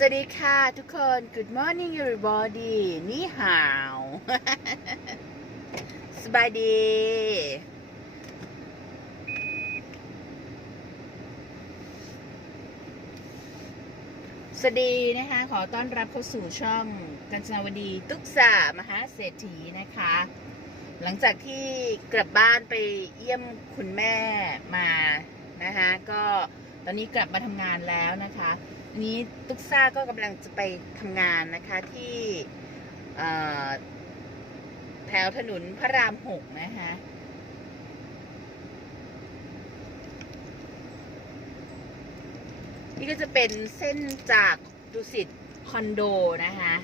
สวัสดีค่ะทุกคน Good morning everybody นี่หาว สบายดี สวัสดีนะคะ ขอต้อนรับเข้าสู่ช่องกัญจนาวดีตุกษามหาเศรษฐีนะคะ หลังจากที่กลับบ้านไปเยี่ยมคุณแม่มานะคะ ก็ตอนนี้กลับมาทำงานแล้วนะคะ อันนี้ตุกซ่าก็กำลังจะไปทำงานนะคะที่แถวถนนพระรามหกนะคะนี่ก็จะเป็นเส้นจากดุสิตคอนโดนะคะ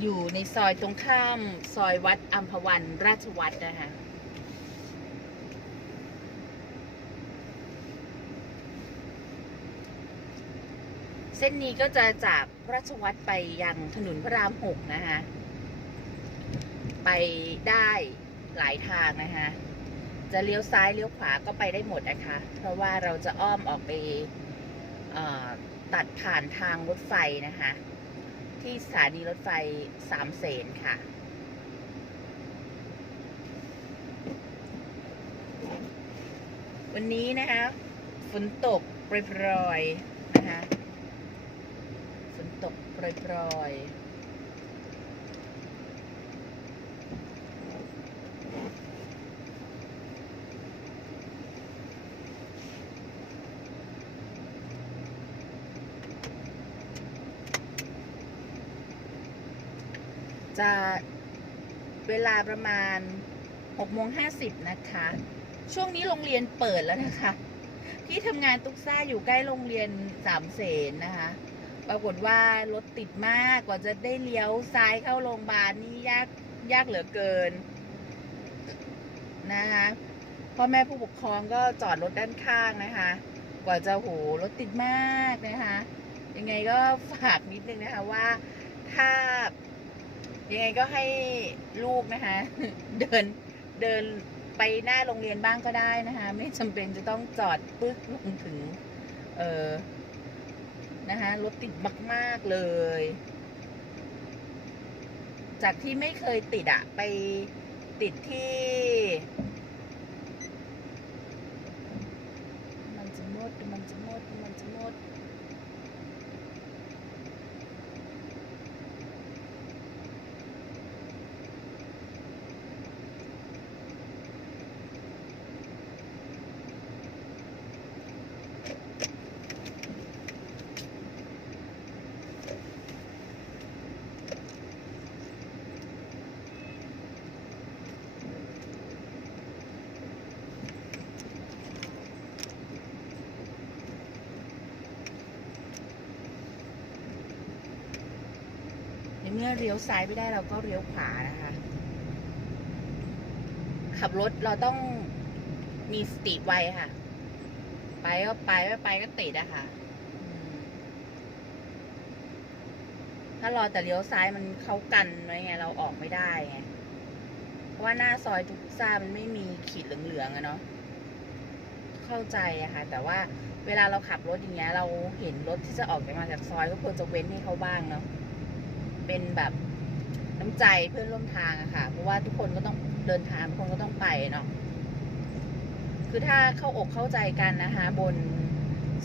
อยู่ในซอยตรงข้ามซอยวัดอัมพวันราชวัตรนะคะ ส้นนี้ก็จะจากราชวัตรไปยังถนนพระรามหกนะคะไปได้หลายทางนะคะจะเลี้ยวซ้ายเลี้ยวขวาก็ไปได้หมดนะคะ เพราะว่าเราจะอ้อมออกไปตัดผ่านทางรถไฟนะคะ ที่สถานีรถไฟสามเสนค่ะ วันนี้นะคะฝนตกโปรยๆนะคะ ฝนตกโปรยๆจะเวลาประมาณ6โมง50 นะคะ ช่วงนี้โรงเรียนเปิดแล้วนะคะ ที่ทำงานตุกซ่าอยู่ใกล้โรงเรียนสามเสนนะคะ ปรากฏว่ารถติดมากกว่าจะได้เลี้ยวซ้ายเข้าโรงพยาบาลนี่ยากยากเหลือเกินนะคะพ่อแม่ผู้ปกครองก็จอดรถด้านข้างนะคะ กว่าจะโหรถติดมากนะคะ ยังไงก็ฝากนิดนึงนะคะว่าถ้ายังไงก็ให้ลูกนะคะ เดินเดินไปหน้าโรงเรียนบ้างก็ได้นะคะ ไม่จำเป็นจะต้องจอดปึ๊กลงถึง เออ นะคะรถติดมากๆเลย จากที่ไม่เคยติดอะไปติดที่ มันจะหมดมันจะหมดมันจะหมด ใน เมื่อเลี้ยวซ้ายไม่ได้เราก็เลี้ยวขวานะคะ ขับรถเราต้องมีสติไวค่ะ ไปก็ไปไม่ไปก็ติดอะค่ะ ถ้ารอแต่เลี้ยวซ้ายมันเขากันไว้ไงเราออกไม่ได้ไงเพราะว่าหน้าซอยทุกซ่ามันไม่มีขีดเหลืองๆอะเนาะเข้าใจอะค่ะ แต่ว่าเวลาเราขับรถอย่างเงี้ย เราเห็นรถที่จะออกมาจากซอยก็ควรจะเว้นให้เขาบ้างเนาะ เป็นแบบน้ำใจเพื่อนร่วมทางอะค่ะ เพราะว่าทุกคนก็ต้องเดินทางทุกคนก็ต้องไปเนาะคือถ้าเข้าอกเข้าใจกันนะคะ บน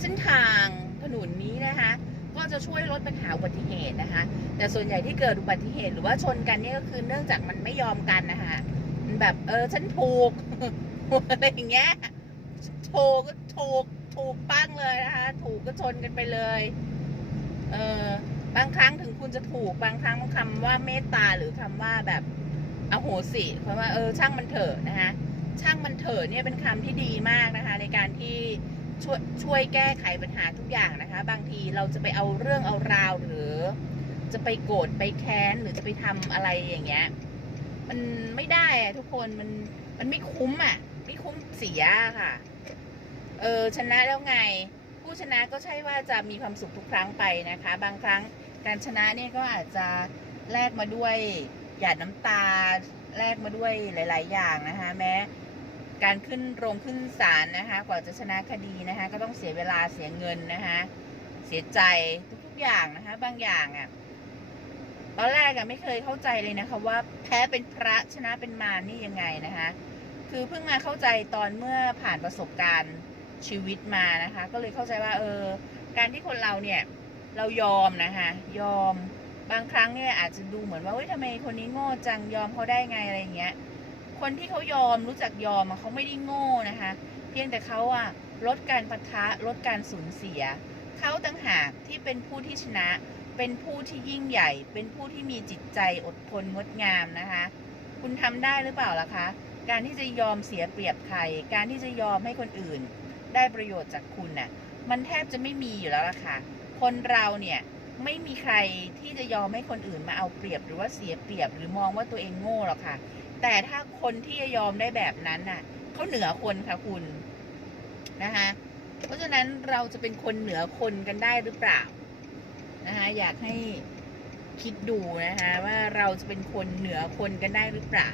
เส้นทางถนนนี้นะคะ ก็จะช่วยลดปัญหาอุบัติเหตุนะคะ แต่ส่วนใหญ่ที่เกิดอุบัติเหตุหรือว่าชนกันเนี่ยก็คือเนื่องจากมันไม่ยอมกันนะคะมันแบบเออฉันถูกอะไรอย่างเงี้ยถูกก็ถูกถูกปั้งเลยนะคะ ถูกก็ชนกันไปเลย เออ บางครั้งถึงคุณจะถูก บางครั้งคำว่าเมตตาหรือคำว่าแบบอโหสิเพราะว่าเออช่างมันเถอะนะคะช่างมันเถอะเนี่ยเป็นคำที่ดีมากนะคะ ในการที่ช่วยช่วยแก้ไขปัญหาทุกอย่างนะคะ บางทีเราจะไปเอาเรื่องเอาราวหรือ จะไปโกรธไปแค้นหรือจะไปทำอะไรอย่างเงี้ยมันไม่ได้อะทุกคนมันมันไม่คุ้มอะไม่คุ้มเสียค่ะ เออชนะแล้วไง ผู้ชนะก็ใช่ว่าจะมีความสุขทุกครั้งไปนะคะ บางครั้ง การชนะเนี่ยก็อาจจะแลกมาด้วยหยาดน้ำตาแลกมาด้วยหลาย ๆ อย่างนะคะแม้การขึ้นโรงขึ้นศาลนะคะกว่าจะชนะคดีนะคะก็ต้องเสียเวลาเสียเงินนะคะเสียใจทุกๆอย่างนะคะบางอย่างอะ่ะตอนแรกอะไม่เคยเข้าใจเลยนะคะว่าแพ้เป็นพระชนะเป็นมารนี่ยังไงนะคะคือเพิ่งมาเข้าใจตอนเมื่อผ่านประสบการณ์ชีวิตมานะคะ ก็เลยเข้าใจว่าเออการที่คนเราเนี่ย เรายอมนะคะยอมบางครั้งเนี่ยอาจจะดูเหมือนว่าเฮ้ยทำไมคนนี้โง่จังยอมเขาได้ไงอะไรเงี้ยคนที่เขายอมรู้จักยอมเขาไม่ได้โง่นะคะ เพียงแต่เขาอะลดการปะทะลดการสูญเสียเขาต่างหากที่เป็นผู้ที่ชนะ เป็นผู้ที่ยิ่งใหญ่ เป็นผู้ที่มีจิตใจอดทนงดงามนะคะ คุณทำได้หรือเปล่าล่ะคะ การที่จะยอมเสียเปรียบใคร การที่จะยอมให้คนอื่น ได้ประโยชน์จากคุณน่ะมันแทบจะไม่มีอยู่แล้วล่ะค่ะ คนเราเนี่ยไม่มีใครที่จะยอมให้คนอื่นมาเอาเปรียบหรือว่าเสียเปรียบหรือมองว่าตัวเองโง่หรอกค่ะ แต่ถ้าคนที่จะยอมได้แบบนั้นน่ะเขาเหนือคนค่ะคุณนะคะเพราะฉะนั้นเราจะเป็นคนเหนือคนกันได้หรือเปล่านะคะอยากให้คิดดูนะคะว่าเราจะเป็นคนเหนือคนกันได้หรือเปล่า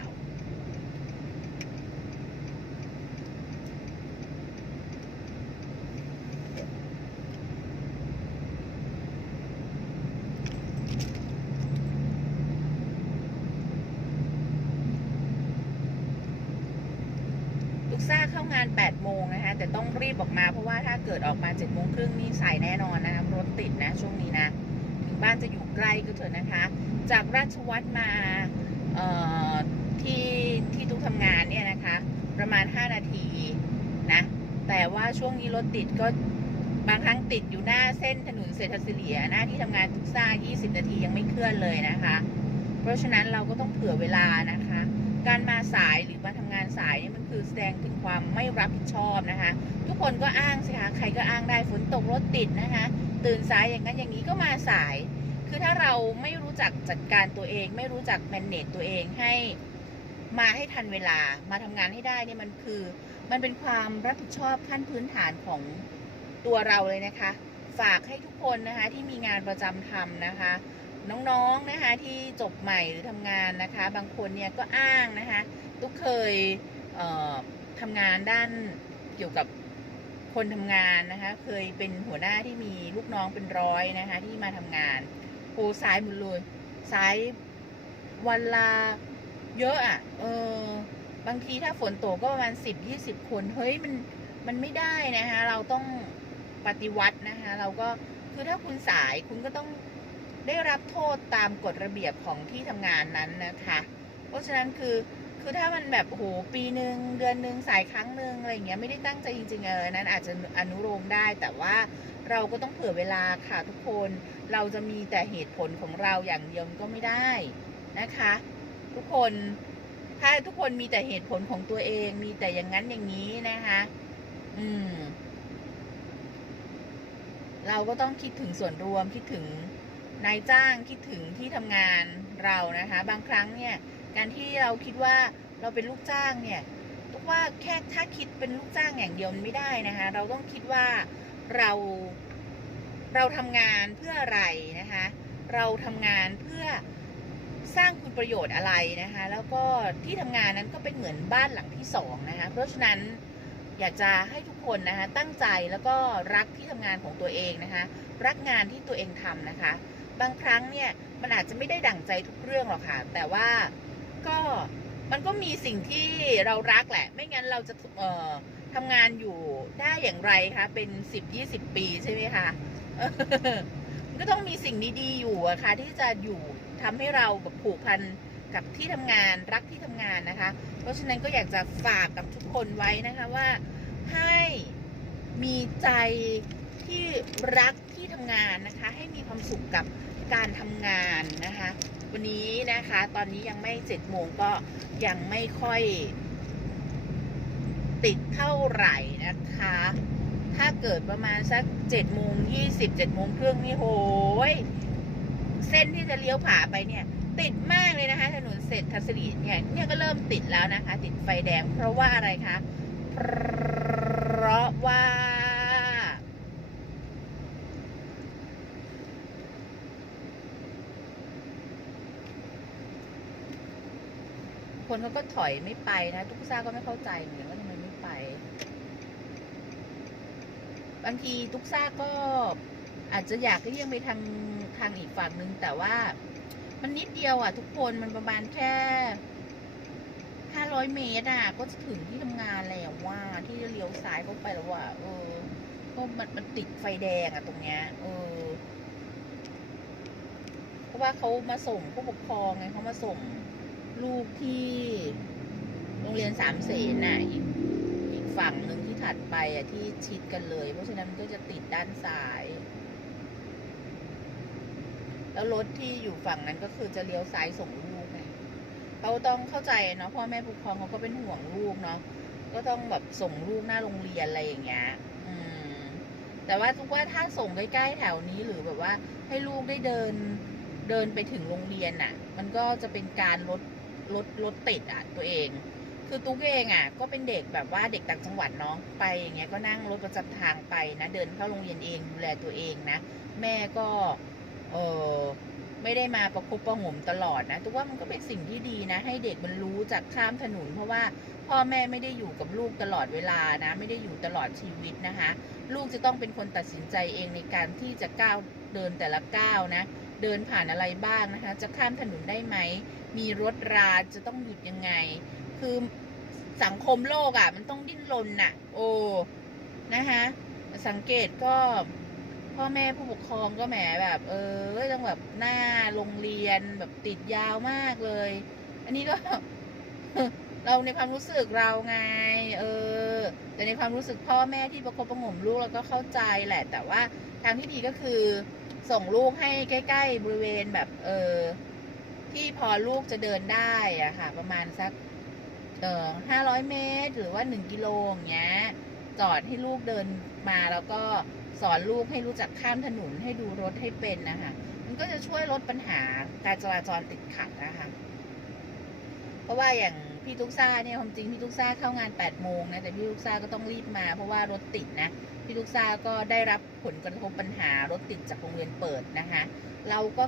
ลูกซ่าเข้างาน8โมงนะคะ แต่ต้องรีบออกมาเพราะว่าถ้าเกิดออกมา7โมงครึ่งนี่สายแน่นอนนะคะรถติดนะช่วงนี้นะถึงบ้านจะอยู่ใกล้ก็เถอะนะคะ จากราชวัตรมาที่ที่ทุกทำงานเนี่ยนะคะ ประมาณ 5 นาทีนะ แต่ว่าช่วงนี้รถติดก็บางครั้งติดอยู่หน้าเส้นถนนเศรษฐศิริยหน้าที่ทำงานทุกซ่า 20 นาทียังไม่เคลื่อนเลยนะคะ เพราะฉะนั้นเราก็ต้องเผื่อเวลานะคะ การมาสายหรือมาทำงานสายเนี่ยมัน คือแสดงถึงความไม่รับผิดชอบนะคะ ทุกคนก็อ้างสิคะใครก็อ้างได้ฝนตกรถติดนะคะ ตื่นสายอย่างนั้นอย่างนี้ก็มาสาย คือถ้าเราไม่รู้จักจัดการตัวเอง ไม่รู้จักแมนเนจตัวเองให้มาให้ทันเวลามาทำงานให้ได้เนี่ยมันคือ มันเป็นความรับผิดชอบขั้นพื้นฐานของตัวเราเลยนะคะ ฝากให้ทุกคนนะคะที่มีงานประจำทำนะคะน้องๆนะคะที่จบใหม่หรือทำงานนะคะ บางคนเนี่ยก็อ้างนะคะ ตุ๊กเคย ทำงานด้านเกี่ยวกับคนทำงานนะคะ เคยเป็นหัวหน้าที่มีลูกน้องเป็นร้อยนะคะ ที่มาทำงานโอ้สายหมดเลยสายวันละเยอะอะ่ะ เออ บางทีถ้าฝนตกก็ประมาณสิบยี่สิบคน เฮ้ยมันมันไม่ได้นะคะ เราต้องปฏิวัตินะคะ เราก็คือถ้าคุณสายคุณก็ต้องได้รับโทษตามกฎระเบียบของที่ทำงานนั้นนะคะ เพราะฉะนั้นคือ คือถ้ามันแบบโหปีหนึ่งเดือนหนึ่งสายครั้งหนึ่งอะไรเงี้ยไม่ได้ตั้งใจจริงๆเออนั้นอาจจะอนุโลมได้ แต่ว่าเราก็ต้องเผื่อเวลาค่ะทุกคนเราจะมีแต่เหตุผลของเราอย่างเดียวก็ไม่ได้นะคะ ทุกคนถ้าทุกคนมีแต่เหตุผลของตัวเองมีแต่อย่างนั้นอย่างนี้นะคะ อืม เราก็ต้องคิดถึงส่วนรวมคิดถึงนายจ้างคิดถึงที่ทำงานเรานะคะ บางครั้งเนี่ย การที่เราคิดว่าเราเป็นลูกจ้างเนี่ยทุกว่าแค่ถ้าคิดเป็นลูกจ้างอย่างเดียวมันไม่ได้นะคะ เราต้องคิดว่าเราเราทำงานเพื่ออะไรนะคะ เราทำงานเพื่อสร้างคุณประโยชน์อะไรนะคะ แล้วก็ที่ทำงานนั้นก็เป็นเหมือนบ้านหลังที่สองนะคะ เพราะฉะนั้นอยากจะให้ทุกคนนะคะตั้งใจแล้วก็รักที่ทำงานของตัวเองนะคะ รักงานที่ตัวเองทำนะคะ บางครั้งเนี่ยมันอาจจะไม่ได้ดั่งใจทุกเรื่องหรอกค่ะ แต่ว่า ก็มันก็มีสิ่งที่เรารักแหละ ไม่งั้นเราจะเอ่อทำงานอยู่ได้อย่างไรคะเป็นสิบยี่สิบปีใช่ไหมคะมันก็ต้องมีสิ่งดีๆอยู่อะค่ะที่จะอยู่ทำให้เราแบบผูกพันกับที่ทำงานรักที่ทำงานนะคะ เพราะฉะนั้นก็อยากจะฝากกับทุกคนไว้นะคะว่าให้มีใจที่รักที่ทำงานนะคะ ให้มีความสุขกับการทำงานนะคะ วันนี้นะคะ ตอนนี้ยังไม่เจ็ดโมงก็ยังไม่ค่อยติดเท่าไหร่นะคะ ถ้าเกิดประมาณสักเจ็ดโมงยี่สิบเจ็ดโมงครึ่งนี่โหยเส้นที่จะเลี้ยวผ่าไปเนี่ย ติดมากเลยนะคะ ถนนเศรษฐศริเนี่ยเนี่ยก็เริ่มติดแล้วนะคะ ติดไฟแดงเพราะว่าอะไรคะ คนเขาก็ถอยไม่ไปนะทุกซ่าก็ไม่เข้าใจเหมือนว่าทำไมไม่ไป บางทีทุกซ่าก็อาจจะอยากเลี่ยงไปทางทางอีกฝั่งนึง แต่ว่ามันนิดเดียวอะ ทุกคนมันประมาณแค่ห้าร้อยเมตรอะ ก็จะถึงที่ทำงานแล้วว่าที่จะเลี้ยวซ้ายเข้าไปแล้วว่า เออก็มันมันติดไฟแดงอะตรงเนี้ยเออ เพราะว่าเขามาส่งผู้ปกครองไงเขามาส่ง ลูกที่โรงเรียนสามเสนน่ะอีกอีกฝั่งหนึ่งที่ถัดไปอะที่ชิดกันเลย เพราะฉะนั้นมันก็จะติดด้านซ้าย แล้วรถที่อยู่ฝั่งนั้นก็คือจะเลี้ยวซ้ายส่งลูกไงเขาต้องเข้าใจเนาะพ่อแม่ผู้ปกครองเขาก็เป็นห่วงลูกเนาะก็ต้องแบบส่งลูกหน้าโรงเรียนอะไรอย่างเงี้ยอืม แต่ว่าทุกว่าถ้าส่งใกล้ๆแถวนี้หรือแบบว่า ให้ลูกได้เดินเดินไปถึงโรงเรียนน่ะ มันก็จะเป็นการลด ลดลดติดอะตัวเอง คือตุ๊กเองอะ ก็เป็นเด็กแบบว่าเด็กต่างจังหวัดเนาะไปอย่างเงี้ยก็นั่งรถประจำทางไปนะ เดินเข้าโรงเรียนเองดูแลตัวเองนะ แม่ก็ เออไม่ได้มาประคบประหงมตลอดนะ ตุ๊กว่ามันก็เป็นสิ่งที่ดีนะ ให้เด็กมันรู้จากข้ามถนน เพราะว่าพ่อแม่ไม่ได้อยู่กับลูกตลอดเวลานะ ไม่ได้อยู่ตลอดชีวิตนะคะ ลูกจะต้องเป็นคนตัดสินใจเองในการที่จะก้าวเดินแต่ละก้าวนะ เดินผ่านอะไรบ้างนะคะ จะข้ามถนนได้ไหม มีรถราจะต้องหยุดยังไง คือสังคมโลกอะ่ะ มันต้องดิ้นรนน่ะ โอ้นะคะสังเกตก็พ่อแม่ผู้ปกครองก็แหมแบบ เออต้องแบบหน้าโรงเรียนแบบติดยาวมากเลย อันนี้ก็เราในความรู้สึกเราไง เออ แต่ในความรู้สึกพ่อแม่ที่ประคบประหงมลูกเราก็เข้าใจแหละ แต่ว่า ทางที่ดีก็คือส่งลูกให้ใกล้ ๆ บริเวณแบบเออที่พอลูกจะเดินได้อะค่ะ ประมาณสักเออห้าร้อยเมตร หรือว่าหนึ่งกิโลอย่างเงี้ย จอดให้ลูกเดินมาแล้วก็สอนลูกให้รู้จักข้ามถนนให้ดูรถให้เป็นนะคะ มันก็จะช่วยลดปัญหาการจราจรติดขัดนะคะ เพราะว่าอย่าง พี่ทุกซ่าเนี่ยความจริงพี่ทุกซ่าเข้างาน8ปดโมงนะแต่พี่ทุกซ่าก็ต้องรีบมาเพราะว่ารถติดนะพี่ทุกซ่าก็ได้รับผลกระทบปัญหารถติดจากโรงเรียนเปิดนะคะ เราก็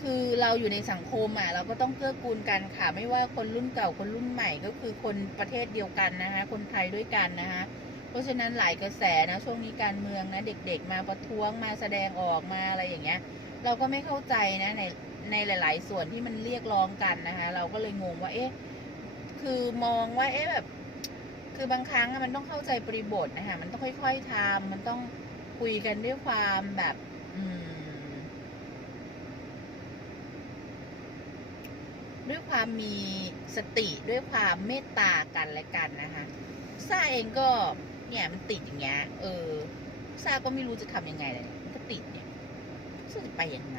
คือเราอยู่ในสังคมอะเราก็ต้องเกื้อกูลกันค่ะ ไม่ว่าคนรุ่นเก่าคนรุ่นใหม่ก็คือคนประเทศเดียวกันนะคะ คนไทยด้วยกันนะคะเพราะฉะนั้นหลายกระแสนะช่วงนี้การเมืองนะเด็กๆ มาประท้วงมาแสดงออกมาอะไรอย่างเงี้ย เราก็ไม่เข้าใจนะในในหลาย ๆ ส่วนที่มันเรียกร้องกันนะคะ เราก็เลยงงว่าเอ๊ะ คือมองว่าเอ๊ะแบบ คือบางครั้งอะมันต้องเข้าใจบริบทนะคะมันต้องค่อยๆทำมันต้องคุยกันด้วยความแบบ อืม ด้วยความมีสติด้วยความเมตตากันและกันนะคะซาเองก็ เนี่ยมันติดอย่างเงี้ยเออซาก็ไม่รู้จะทำยังไงเลยมันก็ติดเนี่ยซาจะไปยังไง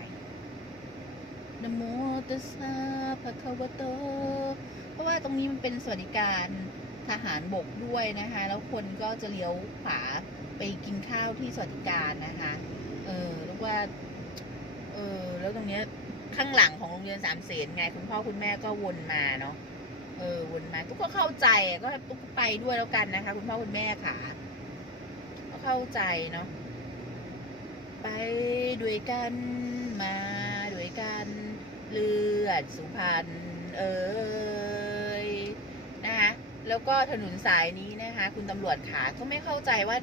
นะโมตัสสะภะคะวะโต เพราะว่าตรงนี้มันเป็นสวัสดิการทหารบกด้วยนะคะ แล้วคนก็จะเลี้ยวขวาไปกินข้าวที่สวัสดิการนะคะ เออเรียกว่า เออแล้วตรงเนี้ยข้างหลังของโรงเรียนสามเสนไง คุณพ่อคุณแม่ก็วนมาเนาะ เออวนมาทุกก็เข้าใจก็ทุกก็ไปด้วยแล้วกันนะคะ คุณพ่อคุณแม่ค่ะก็เข้าใจเนาะไปด้วยกันมาด้วยกัน เลือดสุพรรณเอ้ยนะคะแล้วก็ถนนสายนี้นะคะ คุณตำรวจขาก็ไม่เข้าใจว่า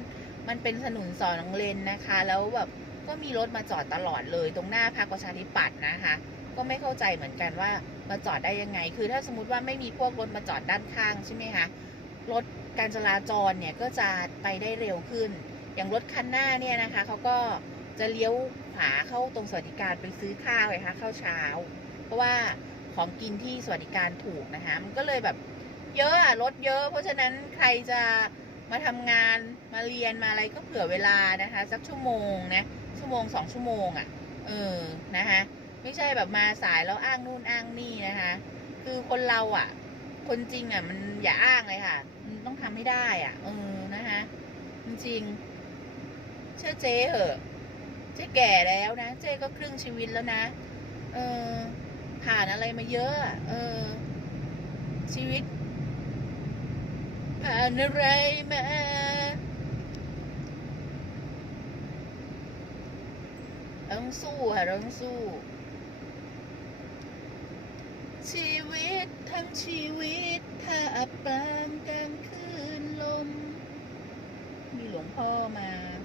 มันเป็นถนนสองเลนนะคะ แล้วแบบก็มีรถมาจอดตลอดเลยตรงหน้าพรรคประชาธิปัตย์นะคะ ก็ไม่เข้าใจเหมือนกันว่ามาจอดได้ยังไง คือถ้าสมมติว่าไม่มีพวกรถมาจอดด้านข้างใช่ไหมคะรถการจราจรเนี่ยก็จะไปได้เร็วขึ้น อย่างรถคันหน้าเนี่ยนะคะเขาก็ จะเลี้ยวขวาเข้าตรงสวัสดิการไปซื้อข้าวไงคะข้าวเช้า เพราะว่าของกินที่สวัสดิการถูกนะคะ มันก็เลยแบบเยอะอะรถเยอะ เพราะฉะนั้นใครจะมาทำงานมาเรียนมาอะไรก็เผื่อเวลานะคะ สักชั่วโมงนะชั่วโมงสองชั่วโมงอะ่ะ เออนะคะไม่ใช่แบบมาสายแล้วอ้างนู่นอ้างนี่นะคะ คือคนเราอะ่ะ คนจริงอะ่ะ มันอย่าอ้างเลยค่ะมันต้องทำให้ได้อะ่ะ เออนะคะจริงเชื่อเจ๊เหอะ จ๊แก่แล้วนะ เจ๊ก็ครึ่งชีวิตแล้วนะ เออ ผ่านอะไรมาเยอะ เออ ชีวิต ผ่านอะไรมาเราต้องสู้ค่ะเราต้องสู้ ชีวิตทั้งชีวิต ถ้าอับปางกลางคืนลม มีหลวงพ่อมา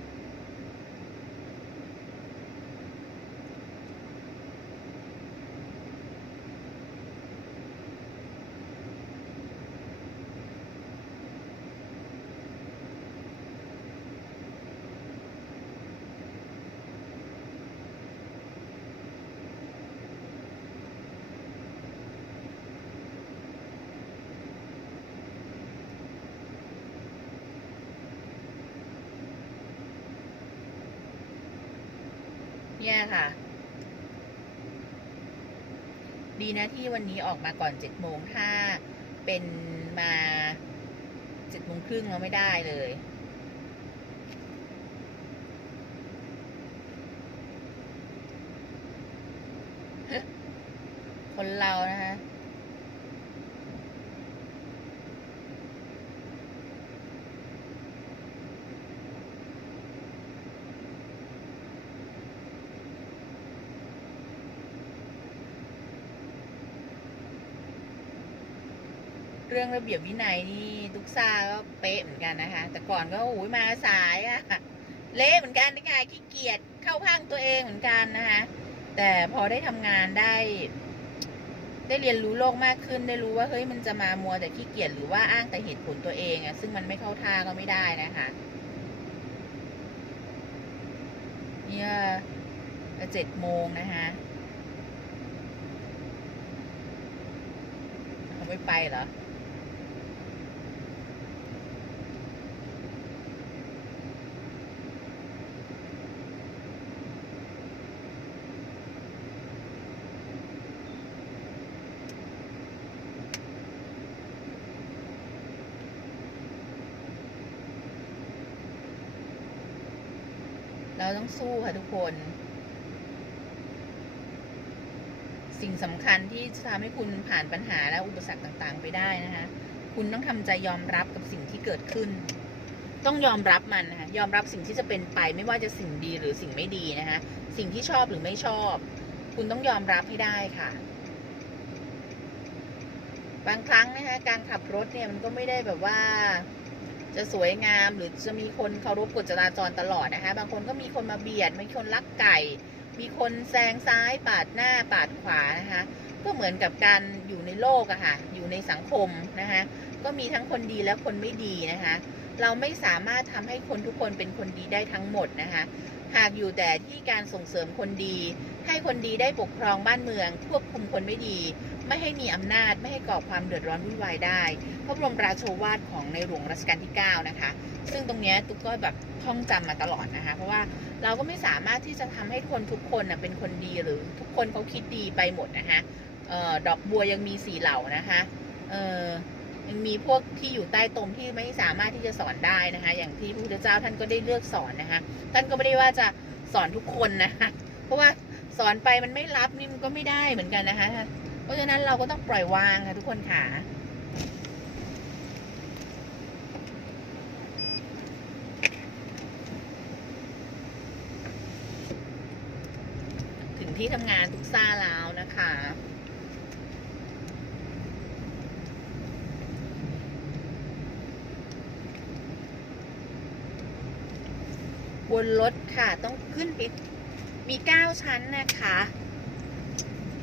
ค่ะ ดีนะที่วันนี้ออกมาก่อนเจ็ดโมงถ้าเป็นมาเจ็ดโมงครึ่งเราไม่ได้เลยคนเรานะคะ เรื่องระเบียบวินัยนี่ทุกซาก็เป๊ะเหมือนกันนะคะ แต่ก่อนก็โอ้ยมาสายอะเละเหมือนกันนี่ไงขี้เกียจเข้าพังตัวเองเหมือนกันนะคะแต่พอได้ทำงานได้ ได้เรียนรู้โลกมากขึ้นได้รู้ว่าเฮ้ยมันจะมามัวแต่ขี้เกียจหรือว่าอ้างแต่เหตุผลตัวเองอะซึ่งมันไม่เข้าท่าก็ไม่ได้นะคะเนี่ยเจ็ดโมงนะคะไม่ไปเหรอ ต้องสู้ค่ะทุกคน สิ่งสำคัญที่จะทำให้คุณผ่านปัญหาและอุปสรรคต่างๆ ไปได้นะคะ คุณต้องทำใจยอมรับกับสิ่งที่เกิดขึ้น ต้องยอมรับมันนะคะ ยอมรับสิ่งที่จะเป็นไป ไม่ว่าจะสิ่งดีหรือสิ่งไม่ดีนะคะ สิ่งที่ชอบหรือไม่ชอบ คุณต้องยอมรับให้ได้ค่ะบางครั้งนะคะการขับรถเนี่ยมันก็ไม่ได้แบบว่า จะสวยงามหรือจะมีคนเคารพกฎจราจรตลอดนะคะ บางคนก็มีคนมาเบียด มีคนลักไก่ มีคนแซงซ้ายปาดหน้าปาดขวานะคะ ก็เหมือนกับการอยู่ในโลกอะค่ะ อยู่ในสังคมนะคะ ก็มีทั้งคนดีและคนไม่ดีนะคะ เราไม่สามารถทำให้คนทุกคนเป็นคนดีได้ทั้งหมดนะคะ หากอยู่แต่ที่การส่งเสริมคนดี ให้คนดีได้ปกครองบ้านเมือง ควบคุมคนไม่ดี ไม่ให้มีอำนาจไม่ให้ก่อความเดือดร้อนวุ่นวายได้พระบรมราโชวาทของในหลวงรัชกาลที่ 9 นะคะ ซึ่งตรงนี้ตุ๊กก็แบบท่องจำมาตลอดนะคะ เพราะว่าเราก็ไม่สามารถที่จะทำให้คนทุกคนนะเป็นคนดีหรือทุกคนเขาคิดดีไปหมดนะคะออดอกบัวยังมีสีเหล่านะคะออยังมีพวกที่อยู่ใต้ตมที่ไม่สามารถที่จะสอนได้นะคะ อย่างที่พระพุทธเจ้าท่านก็ได้เลือกสอนนะคะ ท่านก็ไม่ได้ว่าจะสอนทุกคนนะคะ เพราะว่าสอนไปมันไม่รับนี่มันก็ไม่ได้เหมือนกันนะคะ เพราะฉะนั้นเราก็ต้องปล่อยวางค่ะทุกคนค่ะถึงที่ทำงานทุกซ่าแล้วนะคะบนรถค่ะต้องขึ้นไปมีเก้าชั้นนะคะ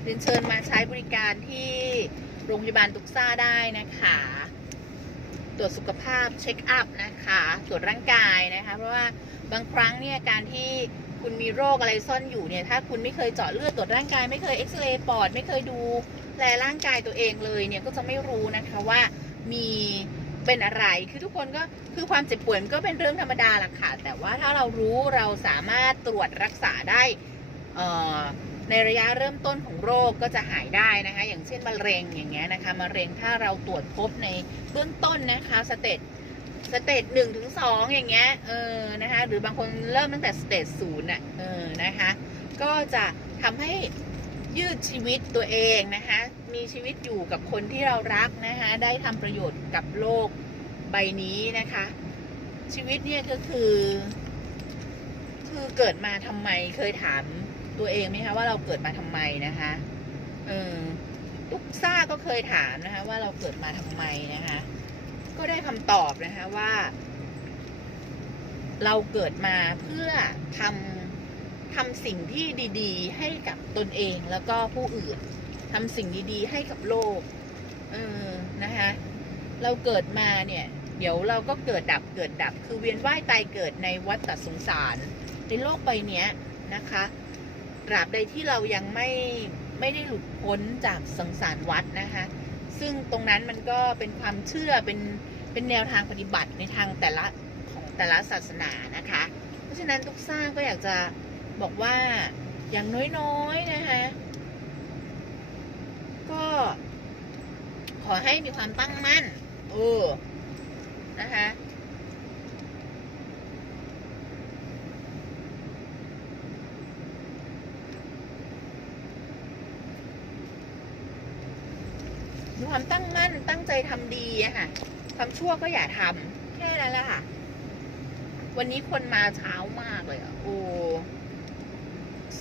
เรียนเชิญมาใช้บริการที่โรงพยาบาลตุกซ่าได้นะคะ ตรวจสุขภาพเช็คอัพนะคะ ตรวจร่างกายนะคะ เพราะว่าบางครั้งเนี่ยการที่คุณมีโรคอะไรซ่อนอยู่เนี่ยถ้าคุณไม่เคยเจาะเลือดตรวจร่างกายไม่เคยเอ็กซเรย์ปอดไม่เคยดูแลร่างกายตัวเองเลยเนี่ยก็จะไม่รู้นะคะว่ามีเป็นอะไรคือทุกคนก็คือความเจ็บป่วยมันก็เป็นเรื่องธรรมดาแหละค่ะแต่ว่าถ้าเรารู้เราสามารถตรวจรักษาได้อ่อ ในระยะเริ่มต้นของโรคก็จะหายได้นะคะ อย่างเช่นมะเร็งอย่างเงี้ยนะคะมะเร็งถ้าเราตรวจพบในเบื้องต้นนะคะสเตจสเตจหนึ่งถึงสองอย่างเงี้ยเออนะคะหรือบางคนเริ่มตั้งแต่สเตจศูนย์อะเออนะคะก็จะทำให้ยืดชีวิตตัวเองนะคะมีชีวิตอยู่กับคนที่เรารักนะคะได้ทำประโยชน์กับโลกใบนี้นะคะ ชีวิตเนี่ยก็คือ คือเกิดมาทำไมเคยถาม ตัวเองไหมคะว่าเราเกิดมาทำไมนะคะเออทุกซ่าก็เคยถามนะคะ ว่าเราเกิดมาทำไมนะคะ ก็ได้คำตอบนะคะว่า เราเกิดมาเพื่อทำทำสิ่งที่ดีๆ ให้กับตนเองแล้วก็ผู้อื่นทำสิ่งดีๆ ให้กับโลกเออนะคะ เราเกิดมาเนี่ยเดี๋ยวเราก็เกิดดับเกิดดับ คือเวียนว่ายตายเกิดในวัฏฏสงสาร ในโลกใบเนี้ยนะคะ ราบใดที่เรายังไม่ไม่ได้หลุดพ้นจากสังสารวัฏนะคะ ซึ่งตรงนั้นมันก็เป็นความเชื่อเป็นเป็นแนวทางปฏิบัติในทางแต่ละของแต่ละศาสนานะคะ เพราะฉะนั้นทุกสร้างก็อยากจะบอกว่าอย่างน้อยๆนะคะก็ขอให้มีความตั้งมั่นเออนะคะ มีความตั้งมั่นตั้งใจทำดีอะค่ะทำชั่วก็อย่าทำแค่นั้นแหละค่ะ วันนี้คนมาเช้ามากเลยอะโอ้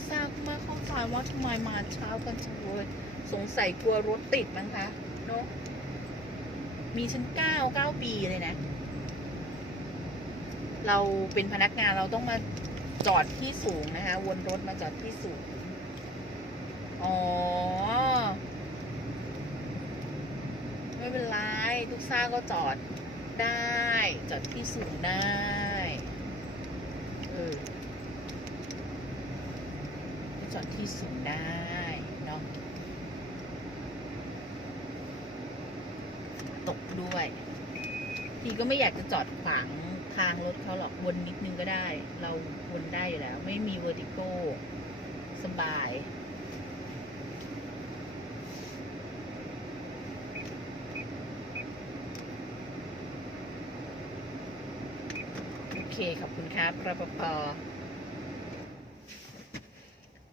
ทราบม่เข้าใจว่าทำไมมาเช้ากันจังเลยสงสัยกลัวรถติดมั้งคะเนอะมีชั้นเก้าเก้าปีเลยนะ เราเป็นพนักงานเราต้องมาจอดที่สูงนะคะ วนรถมาจอดที่สูง อ๋อ ไม่เป็นไร ทุกซ่าก็จอดได้ จอดที่สูงได้เออจอดที่สูงได้เนาะตกด้วยทีก็ไม่อยากจะจอดขวางทางรถเขาหรอกวนนิดนึงก็ได้ เราวนได้อยู่แล้ว ไม่มีเวอร์ติโกสบาย โอเค ขอบคุณครับรปภ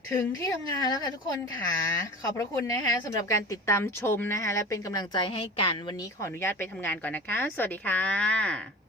ถึงที่ทำงานแล้วค่ะทุกคนค่ะ ขอบพระคุณนะคะสำหรับการติดตามชมนะคะ และเป็นกำลังใจให้กันวันนี้ขออนุญาตไปทำงานก่อนนะคะ สวัสดีค่ะ